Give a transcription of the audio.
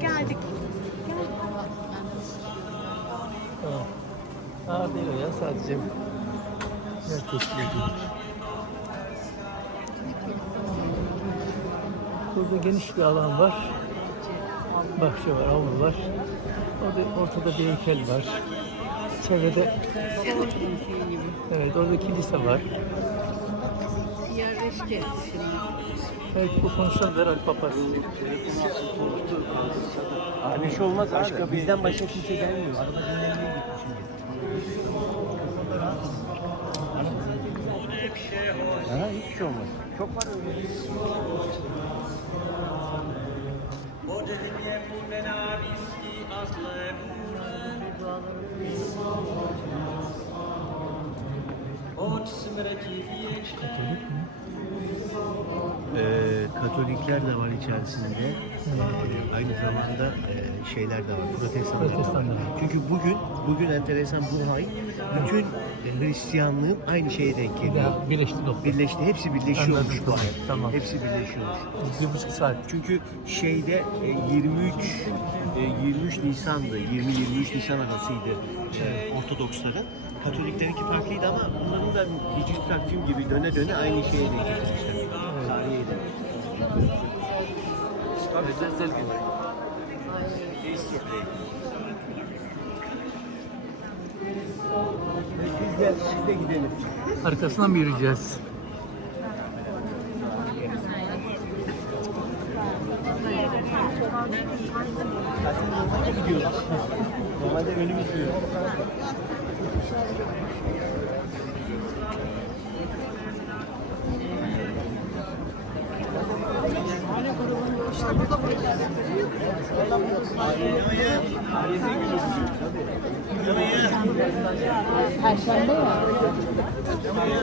geldik. Tamam. Aa değil o ya sadece. Yer teşkil ediyor. Burada geniş bir alan var. Bahçe var, avlu var. Orada ortada bir heykel var. Çevrede evet orada kilise var. Yerleşke. Evet bu konuşan da herhalde papaz. Abi bir şey olmaz başka bizden başka kimse gelmiyor. Araba dinlenmeye gitti şimdi. Ha hiçbir şey olmaz. Çok var öyle. Ee, Katolikler de var içerisinde. Ee, aynı zamanda e, şeyler de var. Protestanlar. da var. Protestanlar. Çünkü bugün bugün enteresan bu ay bütün e, Hristiyanlığın aynı şeye denk geliyor. Ya birleşti nokta. Birleşti. Hepsi birleşiyormuş bu ay. tamam. Hepsi birleşiyormuş. Bir buçuk saat. Çünkü şeyde e, 23 e, 23 Nisan'dı. 20-23 Nisan arasıydı e, Ortodoksların. Katoliklerinki farklıydı ama bunların da hicri takvim gibi döne döne aynı şeye denk getirmişler. Gün. Easter Day. Biz de, biz de gidelim. Arkasından mı yürüyeceğiz? Zaten normalde gidiyoruz. Önümüz diyor. Perşembe ya.